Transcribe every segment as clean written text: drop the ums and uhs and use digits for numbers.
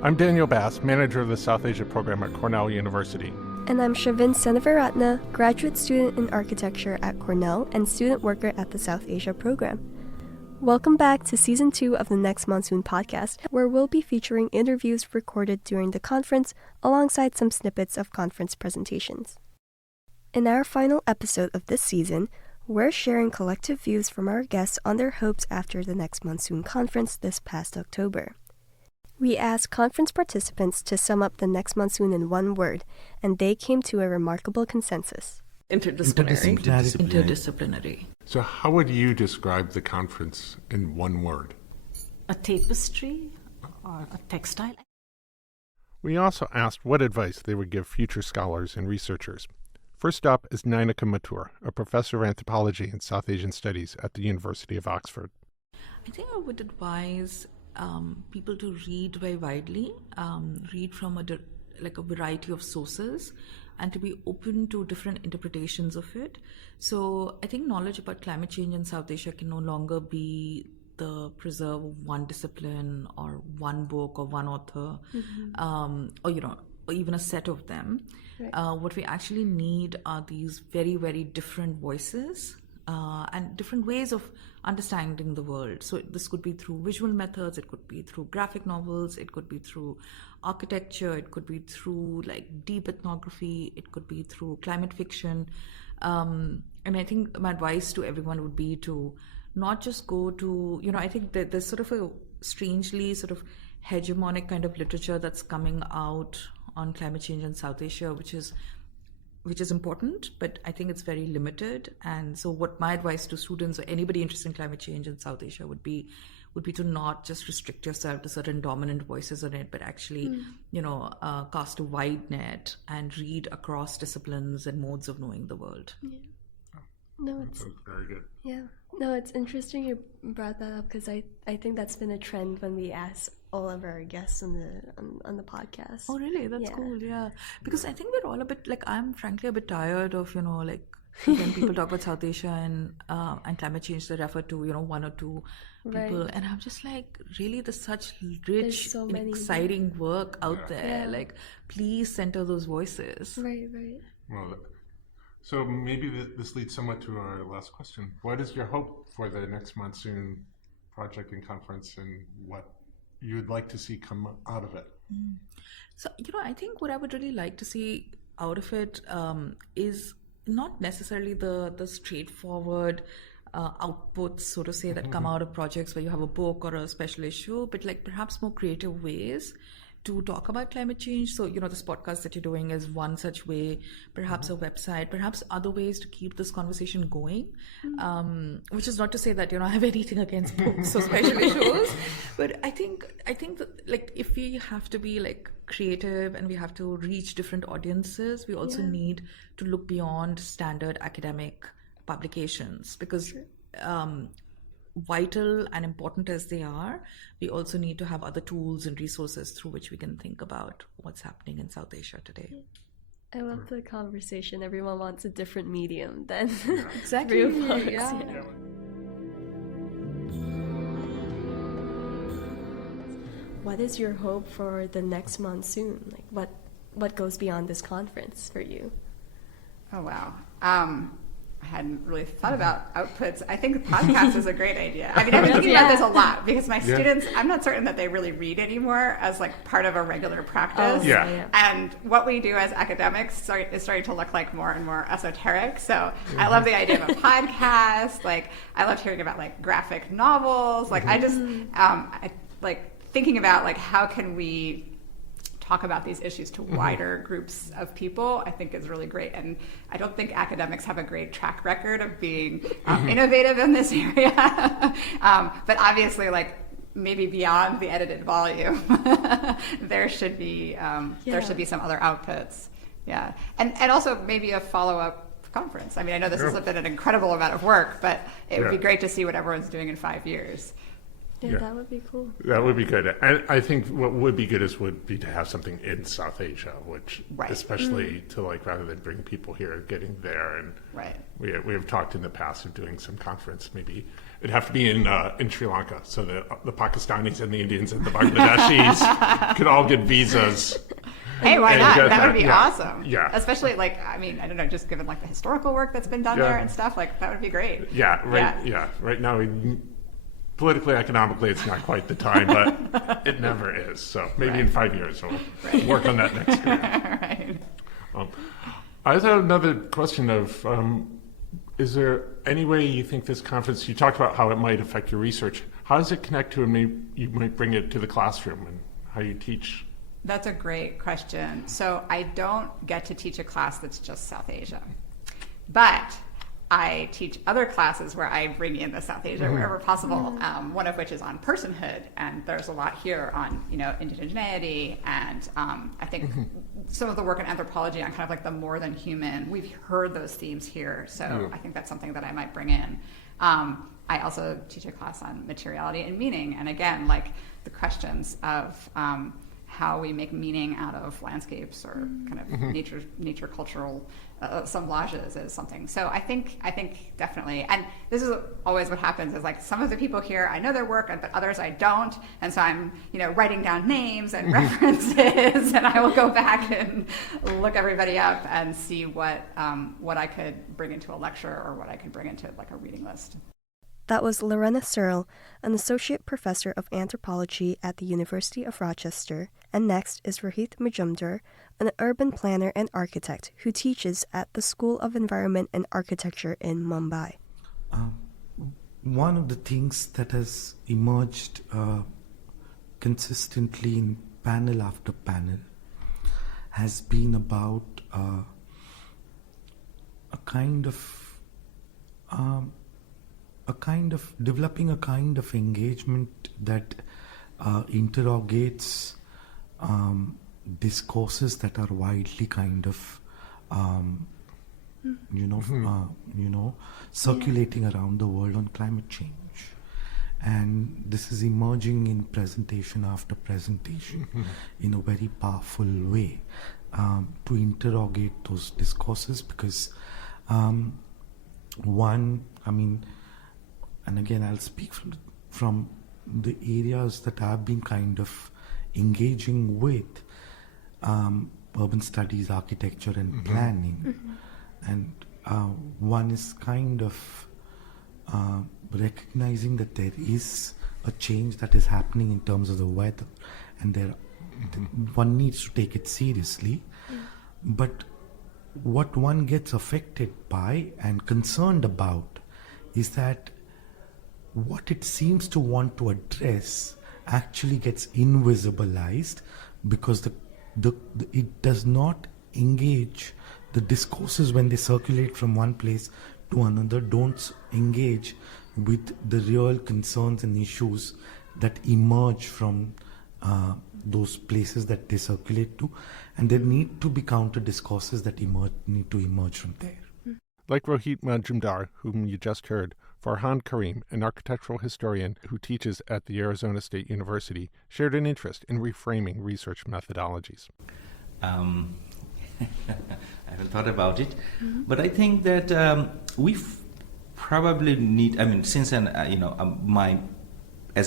I'm Daniel Bass, manager of the South Asia program at Cornell University. And I'm Shavin Senavaratna, graduate student in architecture at Cornell and student worker at the South Asia program. Welcome back to Season 2 of the Next Monsoon podcast, where we'll be featuring interviews recorded during the conference alongside some snippets of conference presentations. In our final episode of this season, we're sharing collective views from our guests on their hopes after the Next Monsoon conference this past October. We asked conference participants to sum up the Next Monsoon in one word, and they came to a remarkable consensus. Interdisciplinary. So how would you describe the conference in one word? A tapestry or a textile. We also asked what advice they would give future scholars and researchers. First up is Nainaka Mathur, a professor of anthropology and South Asian studies at the University of Oxford. I think I would advise people to read very widely, read from a variety of sources, and to be open to different interpretations of it. So I think knowledge about climate change in South Asia can no longer be the preserve of one discipline or one book or one author, or even a set of them. Right. What we actually need are these very, very different voices and different ways of understanding the world. So this could be through visual methods, it could be through graphic novels, it could be through architecture, it could be through deep ethnography, it could be through climate fiction. And I think my advice to everyone would be to not just go to, I think that there's sort of a strangely sort of hegemonic kind of literature that's coming out on climate change in South Asia, which is important, but I think it's very limited. And so what my advice to students or anybody interested in climate change in South Asia would be to not just restrict yourself to certain dominant voices on it, but actually, cast a wide net and read across disciplines and modes of knowing the world. Yeah. No, it's very good. Yeah. No, it's interesting you brought that up because I think that's been a trend when we ask all of our guests on the podcast. Oh, really? That's cool. Yeah, because I think we're all a bit I'm frankly a bit tired of when people talk about South Asia and climate change, they refer to one or two people, and I'm just really there's such rich, so many, exciting work out there. Yeah. Please center those voices. Right. Well, so maybe this leads somewhat to our last question. What is your hope for the Next Monsoon project and conference, and what you'd like to see come out of it? So, I think what I would really like to see out of it is not necessarily the straightforward outputs, so to say, that come out of projects where you have a book or a special issue, but perhaps more creative ways to talk about climate change. So, this podcast that you're doing is one such way, perhaps a website, perhaps other ways to keep this conversation going, which is not to say that, I have anything against books or special issues, but I think that, if we have to be creative and we have to reach different audiences, we also need to look beyond standard academic publications, because vital and important as they are, we also need to have other tools and resources through which we can think about what's happening in South Asia today. I love the conversation. Everyone wants a different medium than exactly. Yeah. What is your hope for the next monsoon? What goes beyond this conference for you? Oh, wow. I hadn't really thought about outputs. I think the podcast is a great idea. I mean, I've been thinking about this a lot because my students, I'm not certain that they really read anymore as part of a regular practice. And what we do as academics is starting to look more and more esoteric. So I love the idea of a podcast. I loved hearing about graphic novels. I just, thinking about how can we talk about these issues to wider groups of people, I think is really great. And I don't think academics have a great track record of being innovative in this area. But obviously, maybe beyond the edited volume, there should be some other outputs. Yeah, and also maybe a follow-up conference. I mean, I know this has been an incredible amount of work, but it would be great to see what everyone's doing in 5 years. Yeah, that would be cool. That would be good. And I think what would be good would be to have something in South Asia, which Right. especially to like rather than bring people here, getting there. And Right. we have talked in the past of doing some conference. Maybe it'd have to be in Sri Lanka, so the Pakistanis and the Indians and the Bangladeshis could all get visas. Hey, why And not? get That would be yeah. awesome. Yeah. Especially I don't know, just given like the historical work that's been done Yeah. there and stuff, like that would be great. Yeah, right. Yeah, right now, politically, economically, it's not quite the time, but it never is. So maybe in 5 years we'll work on that next year. Right. I also have another question of, is there any way you think this conference, you talked about how it might affect your research, how does it connect to, and maybe you might bring it to the classroom and how you teach? That's a great question. So I don't get to teach a class that's just South Asia, but I teach other classes where I bring in the South Asia wherever possible. One of which is on personhood, and there's a lot here on indigeneity, and I think some of the work in anthropology on kind of like the more than human. We've heard those themes here, so I think that's something that I might bring in. I also teach a class on materiality and meaning, and again, like the questions of how we make meaning out of landscapes or kind of nature cultural assemblages is something. So I think definitely, and this is always what happens is like some of the people here I know their work, but others I don't, and so I'm writing down names and references, and I will go back and look everybody up and see what I could bring into a lecture or what I could bring into like a reading list. That was Lorena Searle, an associate professor of anthropology at the University of Rochester, and next is Rohit Majumdar, an urban planner and architect who teaches at the School of Environment and Architecture in Mumbai. One of the things that has emerged consistently in panel after panel has been about developing a kind of engagement that interrogates discourses that are widely kind of circulating around the world on climate change. And this is emerging in presentation after presentation in a very powerful way to interrogate those discourses, because and again I'll speak from the areas that I've been kind of engaging with, urban studies, architecture and planning. And one is kind of recognizing that there is a change that is happening in terms of the weather, and one needs to take it seriously. But what one gets affected by and concerned about is that what it seems to want to address actually gets invisibilized, because it does not engage the discourses when they circulate from one place to another, don't engage with the real concerns and issues that emerge from those places that they circulate to, and there need to be counter discourses that need to emerge from there. Like Rohit Majumdar, whom you just heard, Farhan Karim, an architectural historian who teaches at the Arizona State University, shared an interest in reframing research methodologies. I haven't thought about it, but I think that we probably need. I mean, since as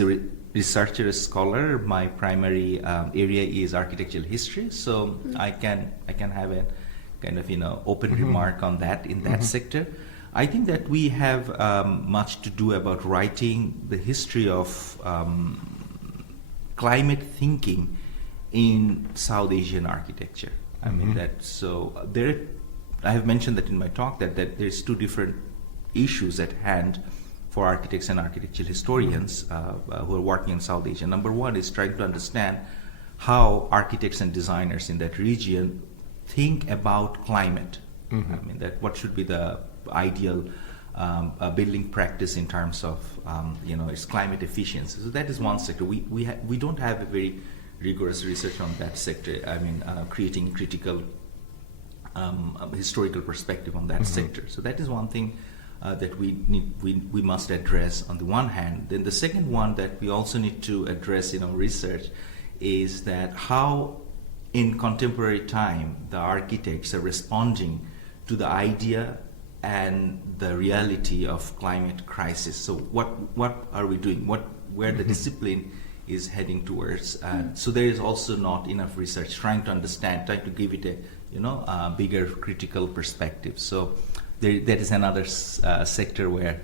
a researcher, a scholar, my primary area is architectural history, so I can have a kind of open remark on that in that sector. I think that we have much to do about writing the history of climate thinking in South Asian architecture. I mean that. So I have mentioned that in my talk that there's two different issues at hand for architects and architectural historians who are working in South Asia. Number one is trying to understand how architects and designers in that region think about climate. I mean that what should be the ideal building practice in terms of its climate efficiency. So that is one sector. We don't have a very rigorous research on that sector. I mean, creating critical historical perspective on that sector. So that is one thing that we must address on the one hand. Then the second one that we also need to address in our research is that how in contemporary time the architects are responding to the idea and the reality of climate crisis. So what are we doing? Where the discipline is heading towards? So there is also not enough research trying to understand, trying to give it a bigger critical perspective. So that is another sector where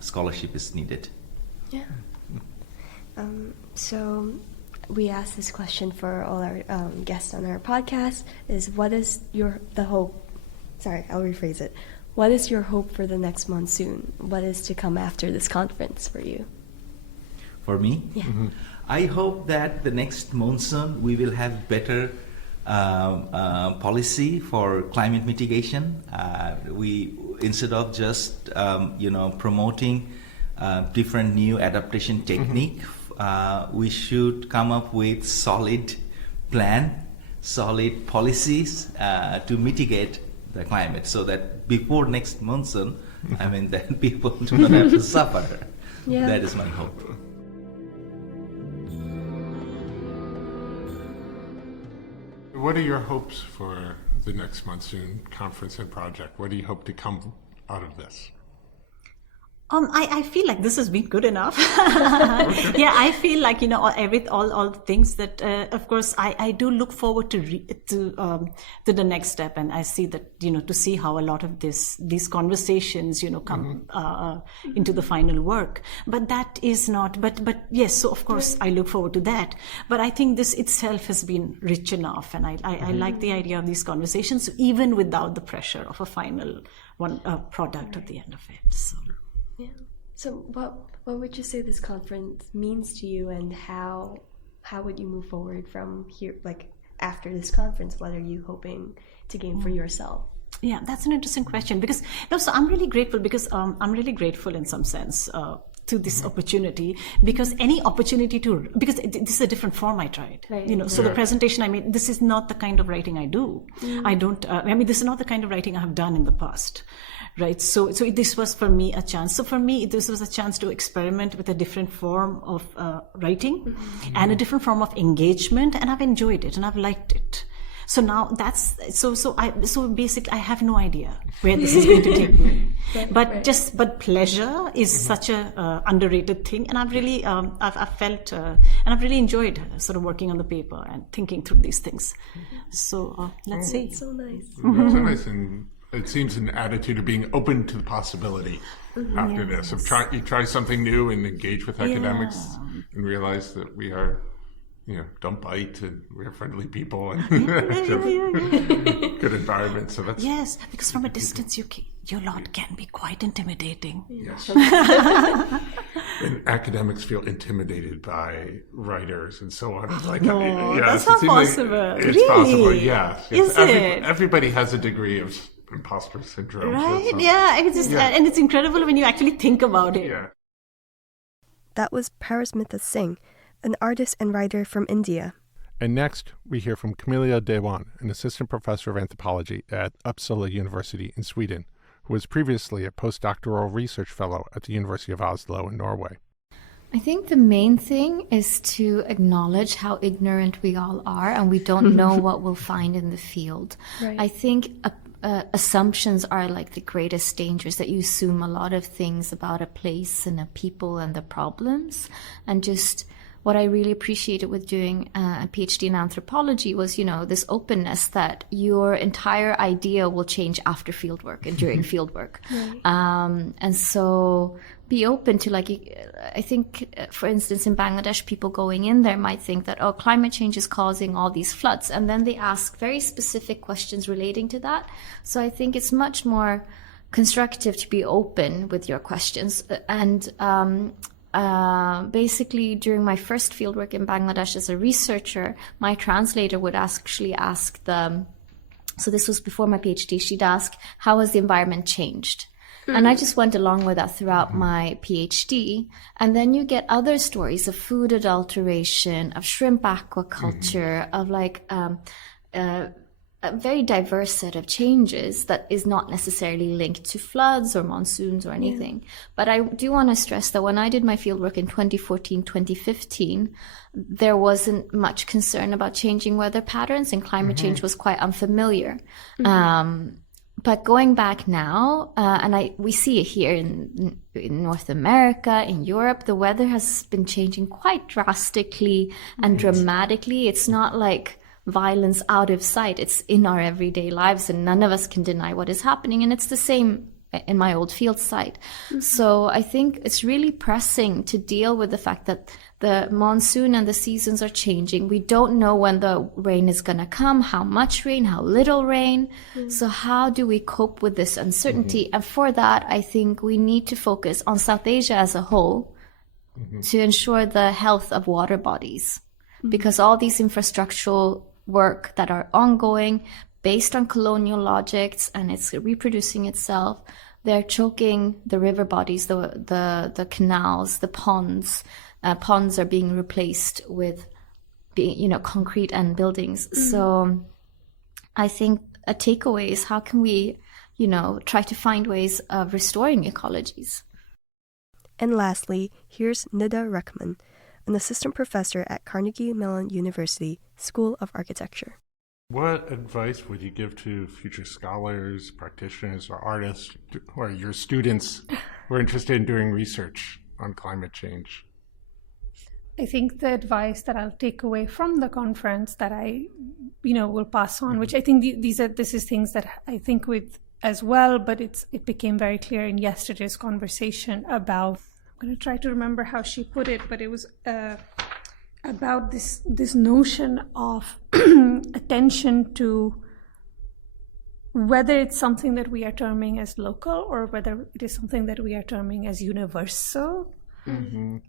scholarship is needed. Yeah. So we ask this question for all our guests on our podcast: is what is the hope? Sorry, I'll rephrase it. What is your hope for the next monsoon? What is to come after this conference for you? For me? Yeah. I hope that the next monsoon we will have better policy for climate mitigation. We, instead of just promoting different new adaptation technique, we should come up with solid plan, solid policies to mitigate the climate, so that before next monsoon, then people do not have to suffer. Yeah. That is my hope. What are your hopes for the next monsoon conference and project? What do you hope to come out of this? I feel like this has been good enough. Yeah, I feel like all the things that, of course, I do look forward to the next step, and I see that to see how a lot of these conversations come into the final work. But that is not. But yes, so of course I look forward to that. But I think this itself has been rich enough, and I like the idea of these conversations, even without the pressure of a final product at the end of it. So. Yeah. So what would you say this conference means to you, and how would you move forward from here, like after this conference? What are you hoping to gain for yourself? Yeah, that's an interesting question, because so I'm really grateful, because I'm really grateful in some sense to this opportunity, because any opportunity because this is a different form I tried. Right. So the presentation I made, this is not the kind of writing I do. I don't. This is not the kind of writing I have done in the past. Right. So this was for me a chance. So for me, this was a chance to experiment with a different form of writing and a different form of engagement, and I've enjoyed it and I've liked it. So now so basically I have no idea where this is going to take me. But pleasure is such a underrated thing, and I've really I've felt and I've really enjoyed sort of working on the paper and thinking through these things. So let's see. It's so nice. It's so nice, and it seems an attitude of being open to the possibility after this. Of you try something new and engage with academics and realize that we are, don't bite, and we're friendly people and good environment. So that's because from a distance your lot can be quite intimidating. Yes. And academics feel intimidated by writers and so on. It's like, that's not possible. It's really? possible, yes. Is it? Everybody has a degree of imposter syndrome. Right? And it's incredible when you actually think about it. Yeah. That was Parismitha Singh, an artist and writer from India. And next, we hear from Camilla Dewan, an assistant professor of anthropology at Uppsala University in Sweden, who was previously a postdoctoral research fellow at the University of Oslo in Norway. I think the main thing is to acknowledge how ignorant we all are, and we don't know what we'll find in the field. Right. I think assumptions are like the greatest dangers, that you assume a lot of things about a place and a people and the problems. And just what I really appreciated with doing a PhD in anthropology was, this openness that your entire idea will change after fieldwork and during fieldwork. Right. And so be open to, I think, for instance, in Bangladesh, people going in there might think that, climate change is causing all these floods. And then they ask very specific questions relating to that. So I think it's much more constructive to be open with your questions. And basically, during my first fieldwork in Bangladesh as a researcher, my translator would actually ask so this was before my PhD, she'd ask, how has the environment changed? And I just went along with that throughout my PhD. And then you get other stories of food adulteration, of shrimp aquaculture, of a very diverse set of changes that is not necessarily linked to floods or monsoons or anything. But I do want to stress that when I did my fieldwork in 2014, 2015, there wasn't much concern about changing weather patterns, and climate change was quite unfamiliar. But going back now, and we see it here in North America, in Europe, the weather has been changing quite drastically and dramatically. It's not like violence out of sight. It's in our everyday lives, and none of us can deny what is happening. And it's the same in my old field site. So I think it's really pressing to deal with the fact that the monsoon and the seasons are changing. We don't know when the rain is going to come, how much rain, how little rain. So how do we cope with this uncertainty? And for that, I think we need to focus on South Asia as a whole to ensure the health of water bodies. Because all these infrastructural work that are ongoing based on colonial logics, and it's reproducing itself, they're choking the river bodies, the canals, the ponds. Ponds are being replaced with, concrete and buildings. So I think a takeaway is how can we, try to find ways of restoring ecologies. And lastly, here's Nida Rahman, an assistant professor at Carnegie Mellon University School of Architecture. What advice would you give to future scholars, practitioners, or artists, or your students who are interested in doing research on climate change? I think the advice that I'll take away from the conference that I, will pass on, which I think this is things that I think with as well, but it became very clear in yesterday's conversation about, I'm going to try to remember how she put it, but it was about this notion of attention to whether it's something that we are terming as local or whether it is something that we are terming as universal. In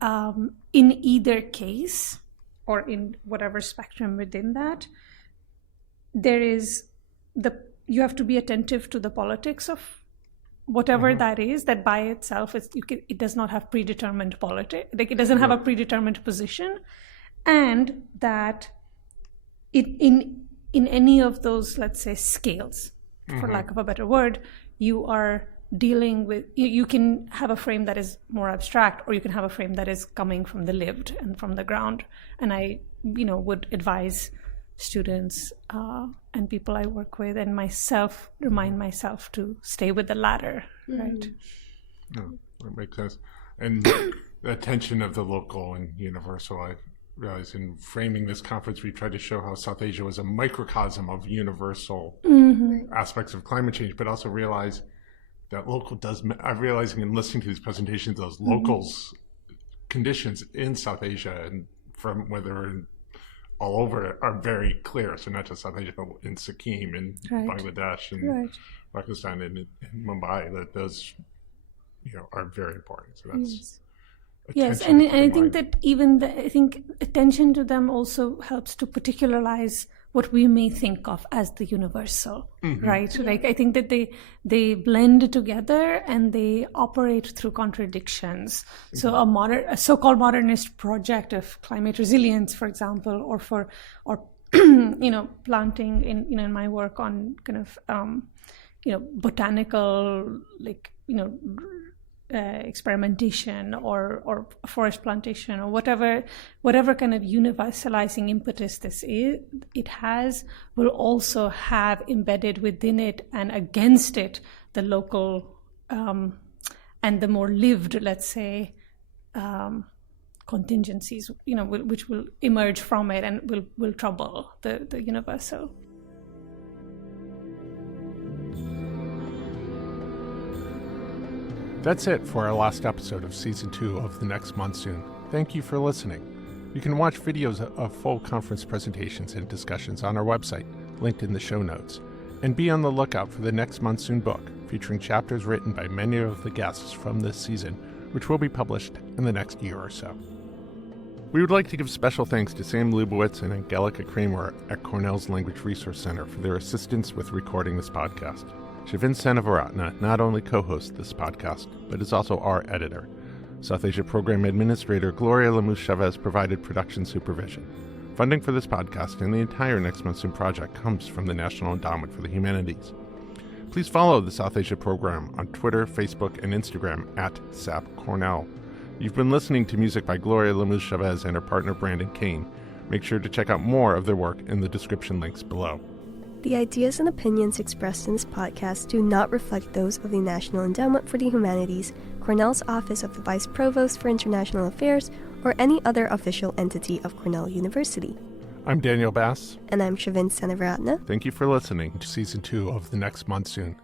either case, or in whatever spectrum within that, you have to be attentive to the politics of whatever that is, that by itself it does not have predetermined politics, like it doesn't have a predetermined position, and that in any of those, let's say, scales, for lack of a better word, you are dealing with, you can have a frame that is more abstract, or you can have a frame that is coming from the lived and from the ground. And I, would advise students and people I work with and myself, remind myself to stay with the latter, right? No, that makes sense. And the attention of the local and universal, I realize in framing this conference, we tried to show how South Asia was a microcosm of universal aspects of climate change, but also realize that local does, I'm realizing in listening to these presentations, those locals conditions in South Asia and from whether all over are very clear. So not just South Asia, but in Sikkim and Bangladesh and Pakistan and in Mumbai, that those, are very important. So that's yes, and I think that even I think attention to them also helps to particularize what we may think of as the universal, right? So like I think that they blend together and they operate through contradictions. So a so-called modernist project of climate resilience, for example, or planting in my work on kind of botanical experimentation or forest plantation or whatever kind of universalizing impetus this is, it has, will also have embedded within it and against it the local and the more lived, let's say, contingencies, which will emerge from it and will trouble the universal. That's it for our last episode of Season 2 of The Next Monsoon. Thank you for listening. You can watch videos of full conference presentations and discussions on our website, linked in the show notes. And be on the lookout for the Next Monsoon book, featuring chapters written by many of the guests from this season, which will be published in the next year or so. We would like to give special thanks to Sam Lubowitz and Angelica Kramer at Cornell's Language Resource Center for their assistance with recording this podcast. Shavin Senavaratna not only co-hosts this podcast, but is also our editor. South Asia Program Administrator Gloria Lemus Chavez provided production supervision. Funding for this podcast and the entire Next Monsoon project comes from the National Endowment for the Humanities. Please follow the South Asia program on Twitter, Facebook, and Instagram at SAP Cornell. You've been listening to music by Gloria Lemus-Chavez and her partner Brandon Kane. Make sure to check out more of their work in the description links below. The ideas and opinions expressed in this podcast do not reflect those of the National Endowment for the Humanities, Cornell's Office of the Vice Provost for International Affairs, or any other official entity of Cornell University. I'm Daniel Bass. And I'm Shavin Seneviratne. Thank you for listening to Season 2 of The Next Monsoon.